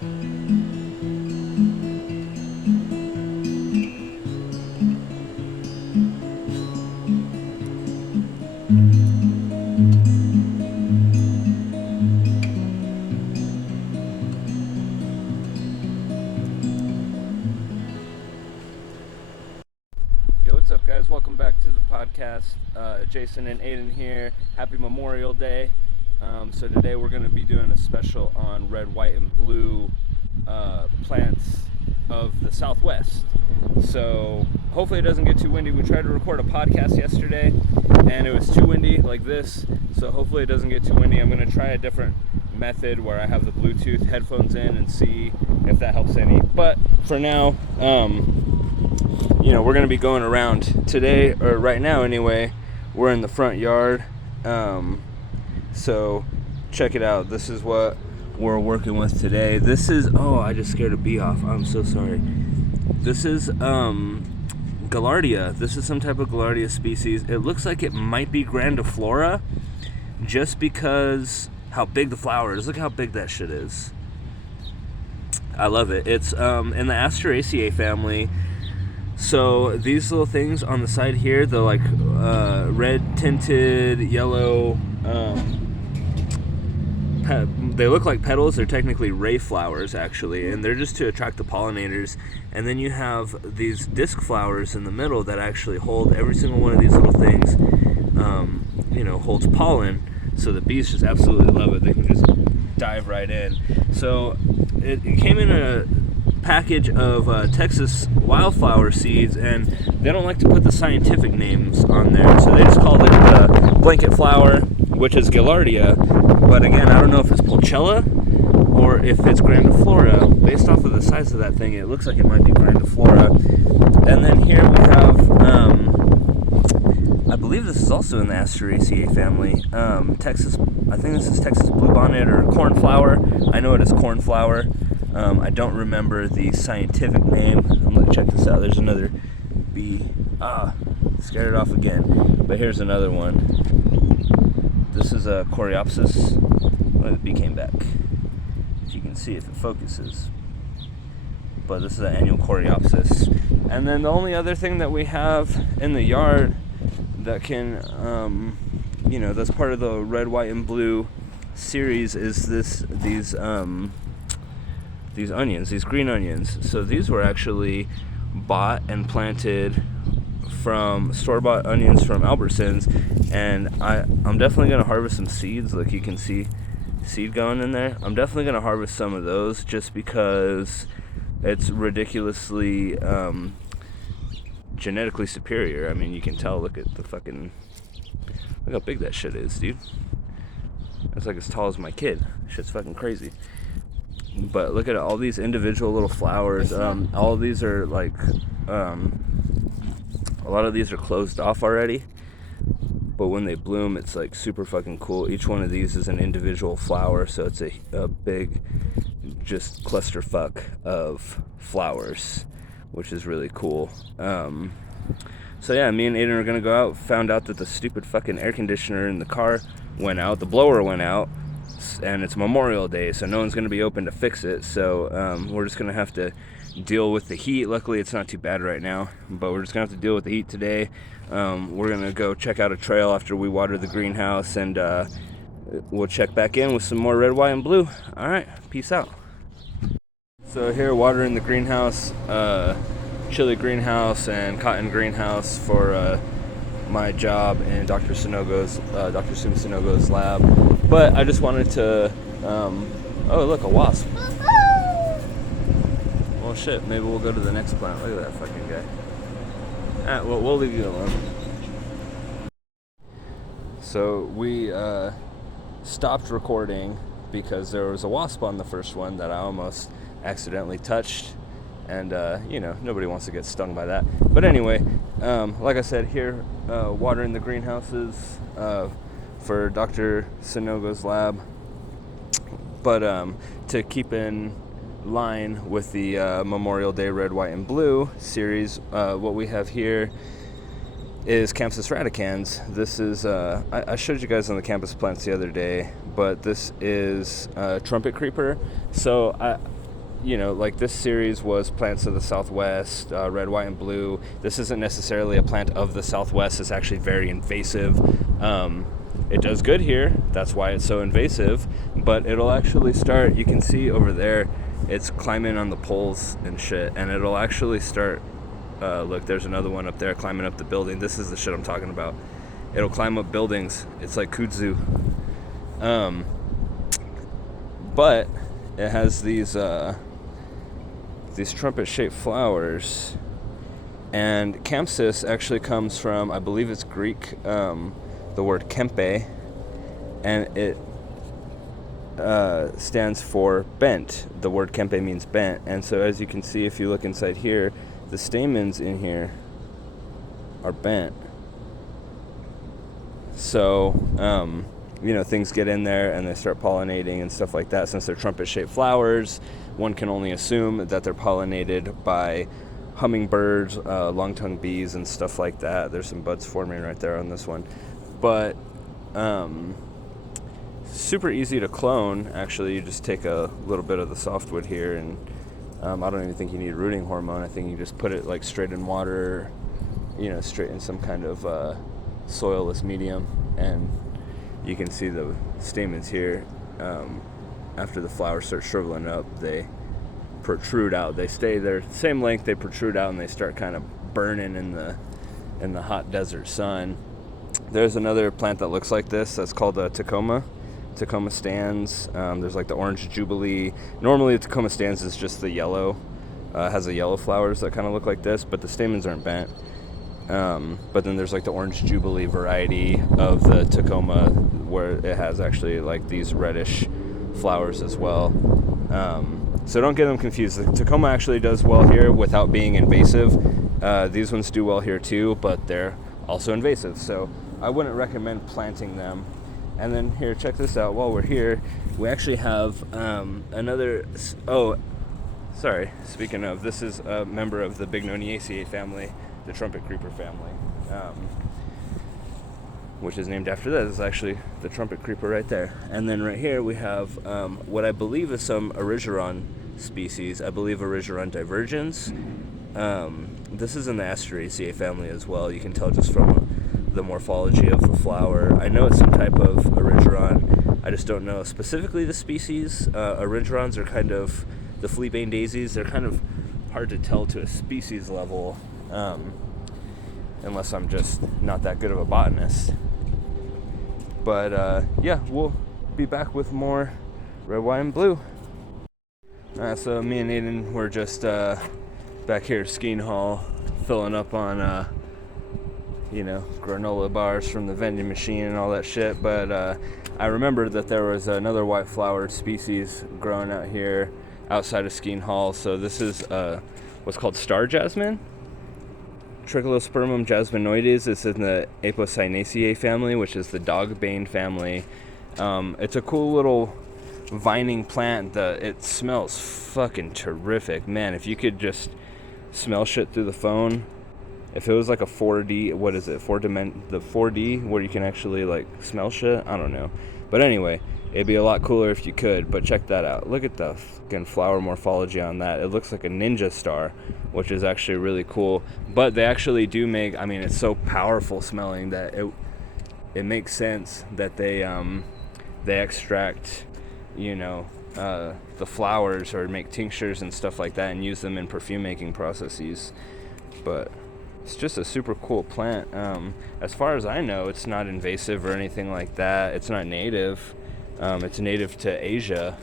Yo, what's up, guys? Welcome back to the podcast. Jason and Aiden here. Happy Memorial Day. So today we're going to be doing a special on red, white, and blue plants of the Southwest. So hopefully it doesn't get too windy. We tried to record a podcast yesterday and it was too windy like this. So hopefully it doesn't get too windy. I'm going to try a different method where I have the Bluetooth headphones in and see if that helps any. But for now, we're going to be going around today, or right now anyway. We're in the front yard. So check it out. This is what we're working with today. This is, I just scared a bee off. I'm so sorry. This is Gaillardia. This is some type of Gaillardia species. It looks like it might be grandiflora just because how big the flower is. Look how big that shit is. I love it. It's in the Asteraceae family. So these little things on the side here, the like red tinted yellow, they look like petals. They're technically ray flowers actually, and they're just to attract the pollinators. And then you have these disc flowers in the middle that actually hold every single one of these little things, holds pollen. So the bees just absolutely love it. They can just dive right in. So it came in a package of Texas wildflower seeds, and they don't like to put the scientific names on there, so they just called it the blanket flower, which is Gaillardia. But again, I don't know if it's Pulchella or if it's grandiflora. Based off of the size of that thing, it looks like it might be grandiflora. And then here we have I believe this is also in the Asteraceae family. Texas, I think this is Texas bluebonnet or cornflower. I know it is cornflower. I don't remember the scientific name. I'm going to check this out. There's another bee. Scared it off again. But here's another one. This is a Coreopsis. Oh, the bee came back. If you can see if it focuses. But this is an annual Coreopsis. And then the only other thing that we have in the yard that can, that's part of the red, white, and blue series is these onions, these green onions. So these were actually bought and planted from store-bought onions from Albertsons, and I'm definitely going to harvest some seeds. Like you can see seed going in there. I'm definitely going to harvest some of those just because it's ridiculously genetically superior. I mean, you can tell. Look at look how big that shit is, dude. That's like as tall as my kid. Shit's fucking crazy. But look at all these individual little flowers. All of these are like, a lot of these are closed off already. But when they bloom, it's like super fucking cool. Each one of these is an individual flower, so it's a big, just clusterfuck of flowers, which is really cool. So yeah, me and Aiden are gonna go out. Found out that the stupid fucking air conditioner in the car went out. The blower went out. And it's Memorial Day, so no one's going to be open to fix it. So we're just going to have to deal with the heat. Luckily, it's not too bad right now, but we're just going to have to deal with the heat today. We're going to go check out a trail after we water the greenhouse, and we'll check back in with some more red, white, and blue. All right, peace out. So here, watering the greenhouse, chili greenhouse and cotton greenhouse for my job in Dr. Sum Sunogo's lab. But I just wanted to, look, a wasp. Well, shit, maybe we'll go to the next plant. Look at that fucking guy. Alright, well, we'll leave you alone. So we stopped recording because there was a wasp on the first one that I almost accidentally touched. And, nobody wants to get stung by that. But anyway, like I said, here, watering the greenhouses for Dr. Sunogo's lab. But to keep in line with the Memorial Day Red, White, and Blue series, what we have here is Campus radicans. This is, I showed you guys on the campus plants the other day, but this is trumpet creeper. So you know, like this series was plants of the Southwest, red, white, and blue. This isn't necessarily a plant of the Southwest. It's actually very invasive. It does good here. That's why it's so invasive. But it'll actually start, you can see over there, it's climbing on the poles and shit. And it'll actually start, look, there's another one up there climbing up the building. This is the shit I'm talking about. It'll climb up buildings. It's like kudzu. But it has these trumpet-shaped flowers, and Campsis actually comes from, I believe it's Greek, the word kempe, and it stands for bent. The word kempe means bent, and so as you can see, if you look inside here, the stamens in here are bent. So, you know, things get in there and they start pollinating and stuff like that. Since they're trumpet-shaped flowers, one can only assume that they're pollinated by hummingbirds, long-tongued bees, and stuff like that. There's some buds forming right there on this one. But super easy to clone. Actually, you just take a little bit of the softwood here, and I don't even think you need rooting hormone. I think you just put it like straight in water, you know, straight in some kind of soilless medium, and you can see the stamens here. After the flowers start shriveling up, they protrude out. They stay their same length, they protrude out, and they start kind of burning in the hot desert sun. There's another plant that looks like this that's called a Tacoma stands. There's like the orange jubilee. Normally the Tacoma stands is just the yellow, has the yellow flowers that kind of look like this, but the stamens aren't bent. But then there's like the orange jubilee variety of the Tacoma, where it has actually like these reddish flowers as well. So don't get them confused. The Tacoma actually does well here without being invasive. These ones do well here too, but they're also invasive. So I wouldn't recommend planting them. And then here, check this out. While we're here, we actually have another. Oh, sorry. Speaking of, this is a member of the Bignoniaceae family, the trumpet creeper family, which is named after that. This is actually the trumpet creeper right there. And then right here we have what I believe is some Erigeron species. I believe Erigeron divergens. This is in the Asteraceae family as well. You can tell just from the morphology of the flower. I know it's some type of Erigeron. I just don't know specifically the species. Erigerons are kind of the fleabane daisies. They're kind of hard to tell to a species level, unless I'm just not that good of a botanist. But yeah, we'll be back with more red, white, and blue. So me and Aiden were just back here at Skiing Hall, filling up on you know, granola bars from the vending machine and all that shit. But I remembered that there was another white flowered species growing out here outside of Skiing Hall. So this is what's called star jasmine, Tricholospermum jasminoides. It's in the Apocynaceae family, which is the dogbane family. It's a cool little vining plant. It smells fucking terrific, man. If you could just smell shit through the phone, if it was like a 4D, what is it? The 4D where you can actually like smell shit. I don't know, but anyway, it'd be a lot cooler if you could. But check that out. Look at the fucking flower morphology on that. It looks like a ninja star, which is actually really cool. But they actually do make, I mean, it's so powerful smelling that it makes sense that they extract, you know, the flowers or make tinctures and stuff like that and use them in perfume making processes. But it's just a super cool plant. As far as I know, it's not invasive or anything like that. It's not native. It's native to Asia.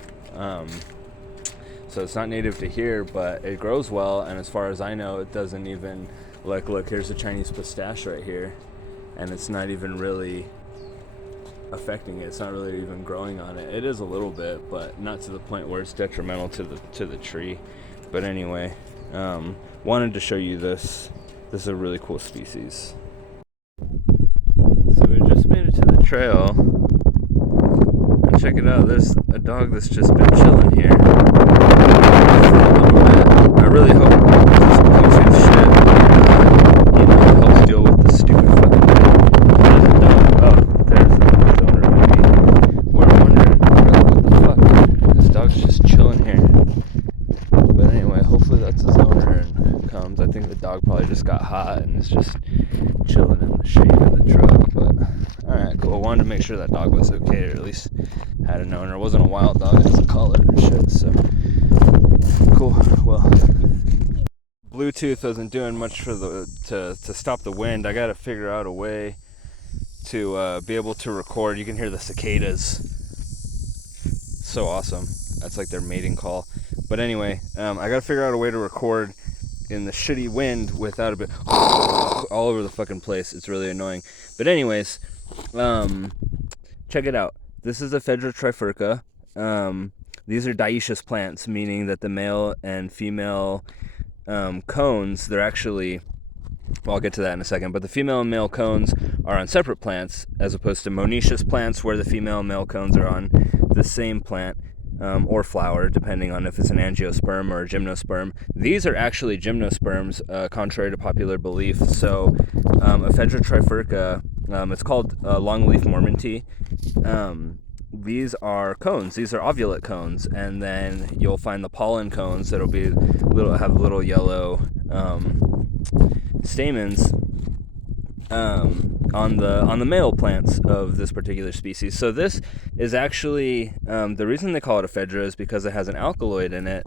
So it's not native to here, but it grows well. And as far as I know, it doesn't even, like, look, here's a Chinese pistache right here. And it's not even really affecting it. It's not really even growing on it. It is a little bit, but not to the point where it's detrimental to the tree. But anyway, wanted to show you this. This is a really cool species. So we just made it to the trail. And check it out, there's a dog that's just been chilling here for a little bit. I really hope this Bluetooth shit, you know, helps deal with the stupid fucking thing. There's a dog. Oh, there's his owner maybe. We're wondering, what the fuck? This dog's just chilling here. think the dog probably just got hot and is just chilling in the shade of the truck. But alright, cool. I wanted to make sure that dog was okay, or at least had an owner. It wasn't a wild dog, it has a collar and shit, so cool. Well, Bluetooth wasn't doing much for to stop the wind. I gotta figure out a way to be able to record. You can hear the cicadas. So awesome. That's like their mating call. But anyway, I gotta figure out a way to record in the shitty wind without a bit all over the fucking place. It's really annoying. But anyways, check it out. This is a Ephedra trifurca. These are dioecious plants, meaning that the male and female cones, they're actually, well, I'll get to that in a second, but the female and male cones are on separate plants, as opposed to monoecious plants where the female and male cones are on the same plant. Or flower, depending on if it's an angiosperm or a gymnosperm. These are actually gymnosperms, contrary to popular belief. So, Ephedra trifurca, it's called longleaf mormontii. These are cones. These are ovulate cones, and then you'll find the pollen cones that'll be have little yellow stamens on the male plants of this particular species. So this is actually the reason they call it ephedra is because it has an alkaloid in it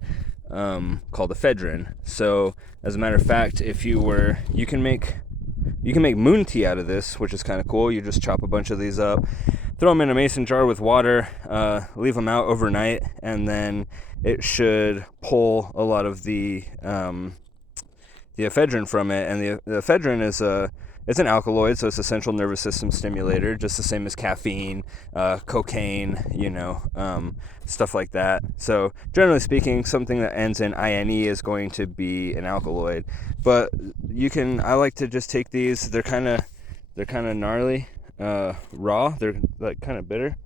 called ephedrine. So as a matter of fact, you can make moon tea out of this, which is kind of cool. You just chop a bunch of these up, throw them in a mason jar with water, leave them out overnight, and then it should pull a lot of the ephedrine from it. And the ephedrine is it's an alkaloid, so it's a central nervous system stimulator, just the same as caffeine, cocaine, stuff like that. So generally speaking, something that ends in ine is going to be an alkaloid. But I like to just take these. They're kind of gnarly, raw. They're like kind of bitter.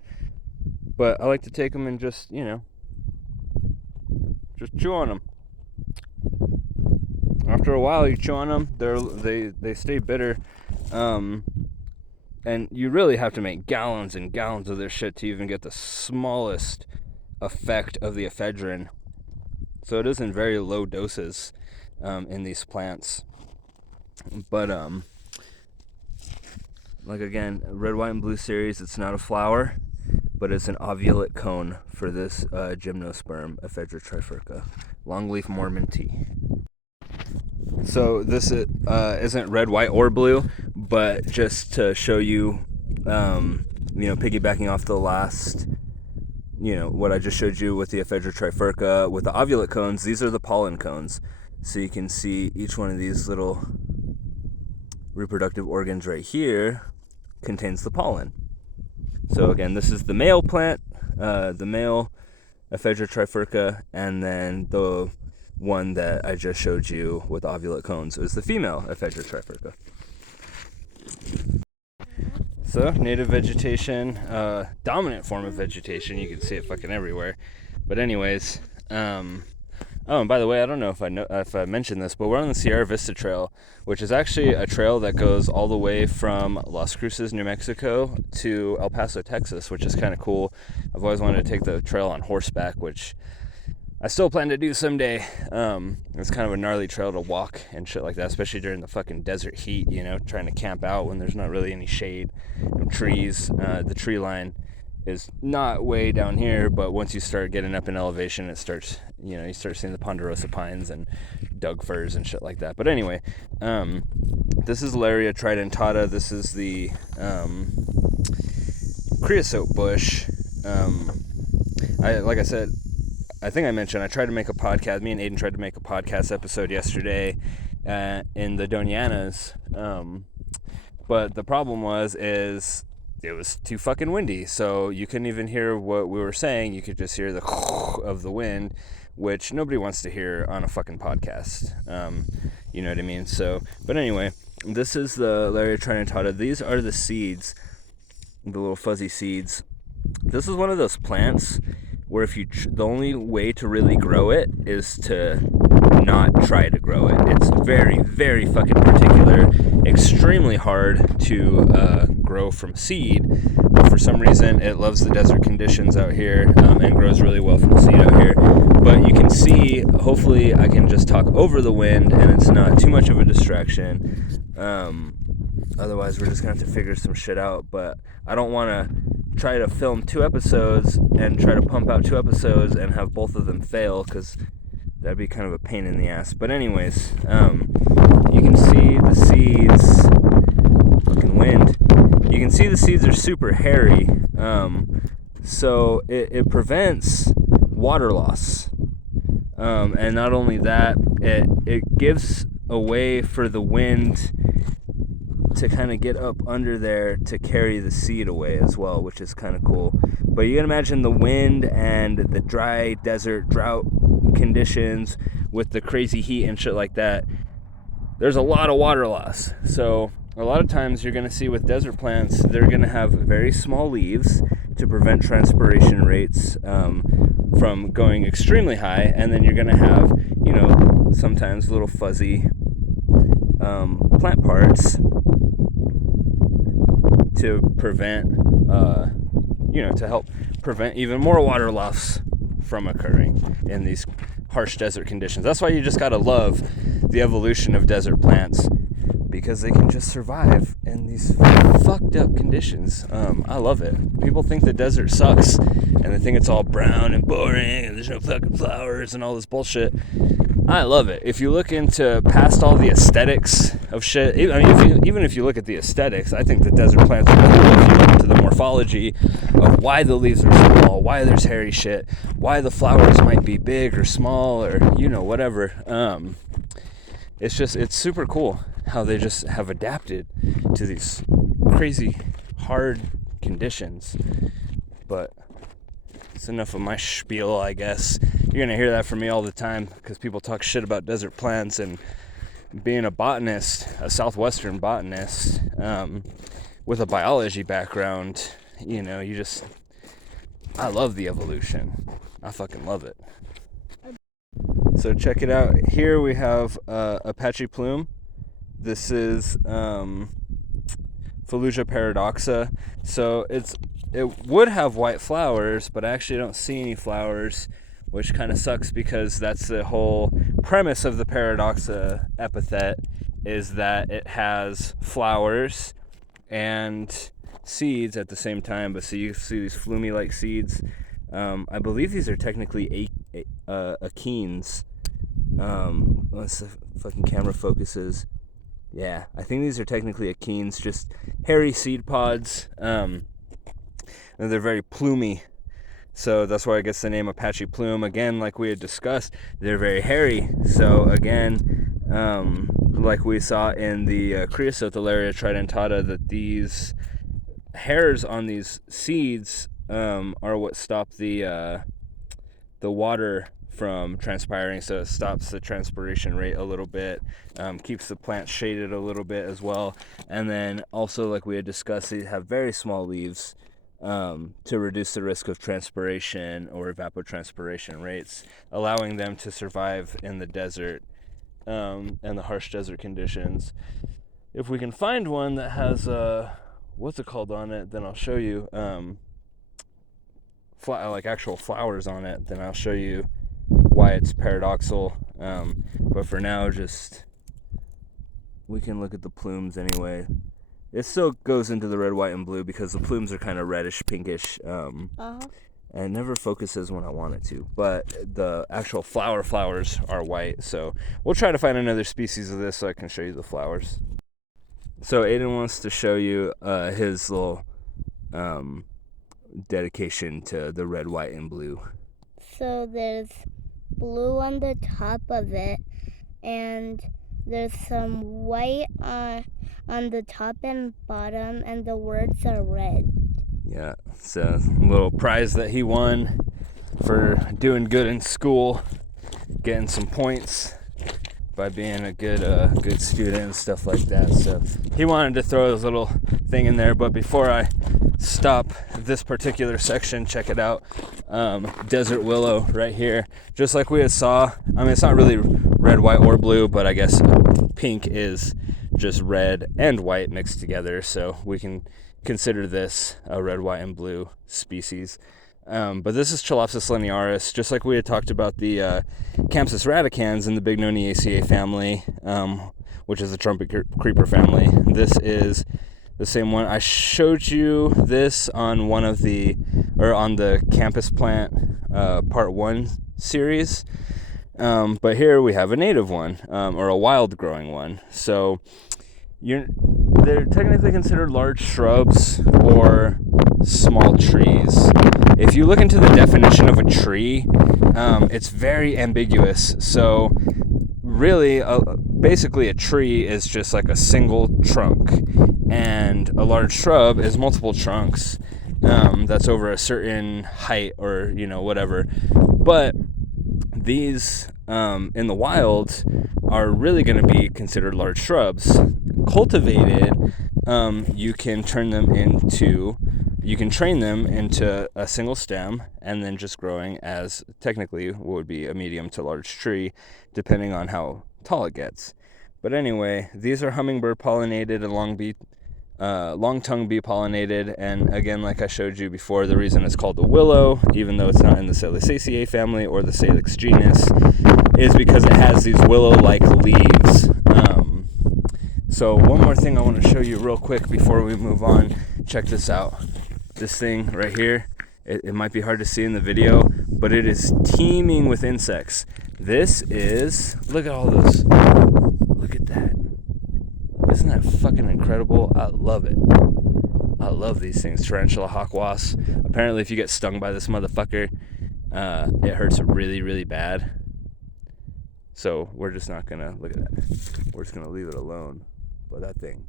But I like to take them and just chew on them. After a while, you chew on them, they stay bitter, and you really have to make gallons and gallons of this shit to even get the smallest effect of the ephedrine. So it is in very low doses in these plants. But like again, red, white, and blue series, it's not a flower, but it's an ovulate cone for this gymnosperm, Ephedra trifurca, longleaf mormontii. So this isn't red, white, or blue, but just to show you, piggybacking off the last, what I just showed you with the Ephedra trifurca, with the ovulate cones, these are the pollen cones. So you can see each one of these little reproductive organs right here contains the pollen. So again, this is the male plant, the male Ephedra trifurca, and then the one that I just showed you with ovulate cones is the female Ephedra trifurca. So native vegetation, dominant form of vegetation. You can see it fucking everywhere. But anyways, oh, and by the way, I don't know if I mentioned this, but we're on the Sierra Vista Trail, which is actually a trail that goes all the way from Las Cruces, New Mexico to El Paso, Texas, which is kind of cool. I've always wanted to take the trail on horseback, which I still plan to do someday. It's kind of a gnarly trail to walk and shit like that, especially during the fucking desert heat, trying to camp out when there's not really any shade, trees. The tree line is not way down here, but once you start getting up in elevation, it starts, you start seeing the ponderosa pines and Doug firs and shit like that. But anyway, this is Laria tridentata. This is the creosote bush. Like I said, I think I mentioned I tried to make a podcast. Me and Aiden tried to make a podcast episode yesterday in the Donianas, but the problem is it was too fucking windy, so you couldn't even hear what we were saying. You could just hear the of the wind, which nobody wants to hear on a fucking podcast. You know what I mean? So, but anyway, this is the Laria tridentata. These are the seeds, the little fuzzy seeds. This is one of those plants where the only way to really grow it is to not try to grow it. It's very, very fucking particular, extremely hard to grow from seed, but for some reason it loves the desert conditions out here and grows really well from seed out here. But you can see, hopefully I can just talk over the wind and it's not too much of a distraction. Otherwise we're just gonna have to figure some shit out. But I don't want to try to film 2 episodes and try to pump out 2 episodes and have both of them fail, because that'd be kind of a pain in the ass. But anyways, you can see the seeds. Fucking wind. You can see the seeds are super hairy. So it prevents water loss. And not only that, it gives a way for the wind to kind of get up under there to carry the seed away as well, which is kind of cool. But you can imagine the wind and the dry desert drought conditions with the crazy heat and shit like that. There's a lot of water loss. So a lot of times you're going to see with desert plants, they're going to have very small leaves to prevent transpiration rates from going extremely high. And then you're going to have, sometimes little fuzzy plant parts to prevent, to help prevent even more water loss from occurring in these harsh desert conditions. That's why you just got to love the evolution of desert plants, because they can just survive in these fucked up conditions. I love it. People think the desert sucks and they think it's all brown and boring and there's no fucking flowers and all this bullshit. I love it. If you look into past all the aesthetics of shit, even if you look at the aesthetics, I think the desert plants are cool. If you look into the morphology of why the leaves are small, why there's hairy shit, why the flowers might be big or small or, whatever. It's super cool how they just have adapted to these crazy hard conditions. But it's enough of my spiel, I guess. You're gonna hear that from me all the time because people talk shit about desert plants. And being a botanist, a southwestern botanist, with a biology background, I love the evolution. I fucking love it. So check it out. Here we have Apache Plume. This is Fallujah paradoxa. So it would have white flowers, but I actually don't see any flowers, which kind of sucks because that's the whole premise of the paradoxa epithet, is that it has flowers and seeds at the same time. But so you see these flume-like seeds. I believe these are technically achenes. Once the fucking camera focuses. Yeah, I think these are technically achenes, just hairy seed pods. And they're very plumy. So that's why I guess the name Apache Plume. Again, like we had discussed, they're very hairy. So again, like we saw in the Creosothelaria tridentata, that these hairs on these seeds are what stop the water from transpiring. So it stops the transpiration rate a little bit, keeps the plant shaded a little bit as well. And then also, like we had discussed, they have very small leaves to reduce the risk of transpiration or evapotranspiration rates, allowing them to survive in the desert and the harsh desert conditions. If we can find one that has what's it called on it, then I'll show you like actual flowers on it, then I'll show you why it's paradoxal. But for now, just we can look at the plumes anyway. It still goes into the red, white, and blue because the plumes are kind of reddish, pinkish, and it never focuses when I want it to. But the actual flowers are white, so we'll try to find another species of this so I can show you the flowers. So Aiden wants to show you his little dedication to the red, white, and blue. So there's blue on the top of it, and there's some white on the top and bottom, and the words are red. Yeah, it's a little prize that he won for doing good in school, getting some points by being a good student and stuff like that. So he wanted to throw his little thing in there. But before I stop this particular section, check it out. Desert willow right here, just like we had saw. I mean, it's not really red, white, or blue, but I guess pink is just red and white mixed together, so we can consider this a red, white, and blue species. But this is Chalopsis linearis, just like we had talked about the Campsis radicans in the Bignoniaceae family, which is the trumpet creeper family. This is the same one. I showed you this on on the campus plant part 1 series. But here we have a native one, or a wild growing one. So they're technically considered large shrubs or small trees. If you look into the definition of a tree, it's very ambiguous. So really, basically a tree is just like a single trunk, and a large shrub is multiple trunks that's over a certain height, or whatever. But these in the wild are really going to be considered large shrubs. Cultivated, you can train them into a single stem, and then just growing as technically what would be a medium to large tree, depending on how tall it gets. But anyway, these are hummingbird pollinated and long-tongue bee pollinated, and again, like I showed you before, the reason it's called the willow, even though it's not in the Salicaceae family or the Salix genus, is because it has these willow-like leaves. So one more thing I want to show you real quick before we move on. Check this out. This thing right here, it might be hard to see in the video, but it is teeming with insects. This is, look at all those, look at that. Isn't that fucking incredible? I love it. I love these things. Tarantula hawk wasp. Apparently if you get stung by this motherfucker, it hurts really, really bad. So we're just not gonna, look at that. We're just gonna leave it alone. But that thing,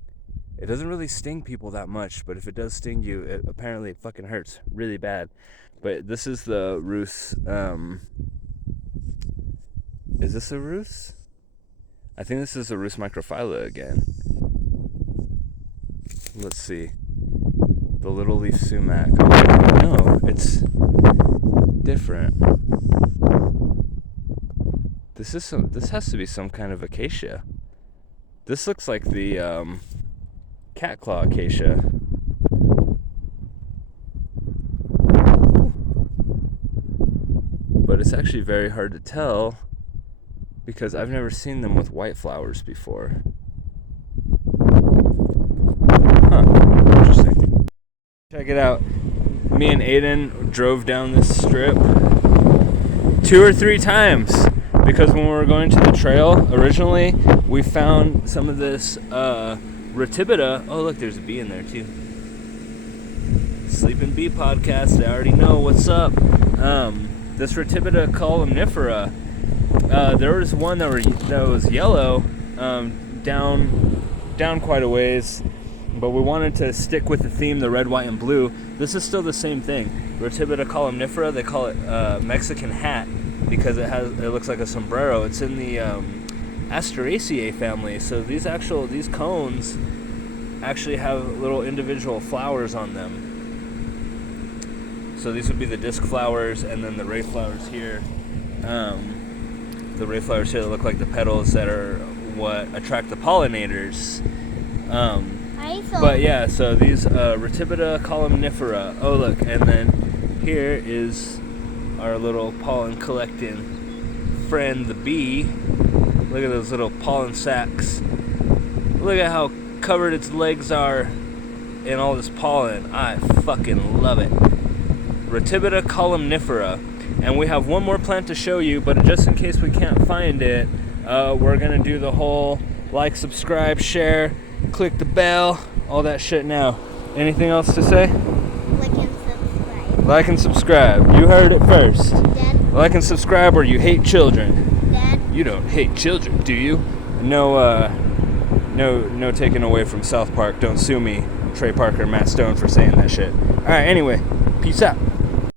it doesn't really sting people that much, but if it does sting you, apparently it fucking hurts really bad. But this is the Rus, is this a Rus? I think this is a Rus microphylla again. Let's see. The little leaf sumac. No, it's different. This has to be some kind of acacia. This looks like the cat claw acacia. But it's actually very hard to tell because I've never seen them with white flowers before. Huh, interesting. Check it out. Me and Aiden drove down this strip 2 or 3 times because when we were going to the trail originally, we found some of this Ratibita. Oh, look, there's a bee in there too. Sleeping Bee Podcast. I already know what's up. This Ratibita Columnifera. There was one that was yellow, down quite a ways, but we wanted to stick with the theme, the red, white, and blue. This is still the same thing. Ratibita Columnifera. They call it Mexican hat because it looks like a sombrero. It's in the Asteraceae family. So these cones actually have little individual flowers on them. So these would be the disc flowers, and then the ray flowers here. The ray flowers here that look like the petals that are what attract the pollinators. But yeah, so these Ratibita Columnifera. Oh look, and then here is our little pollen collecting friend, the bee. Look at those little pollen sacs. Look at how covered its legs are in all this pollen. I fucking love it. Ratibita Columnifera. And we have one more plant to show you, but just in case we can't find it, we're gonna do the whole like, subscribe, share, click the bell, all that shit now. Anything else to say? Like and subscribe. Like and subscribe. You heard it first. Dad. Like and subscribe, or you hate children. Dad. You don't hate children, do you? No taking away from South Park. Don't sue me, Trey Parker, Matt Stone, for saying that shit. Alright, anyway, peace out.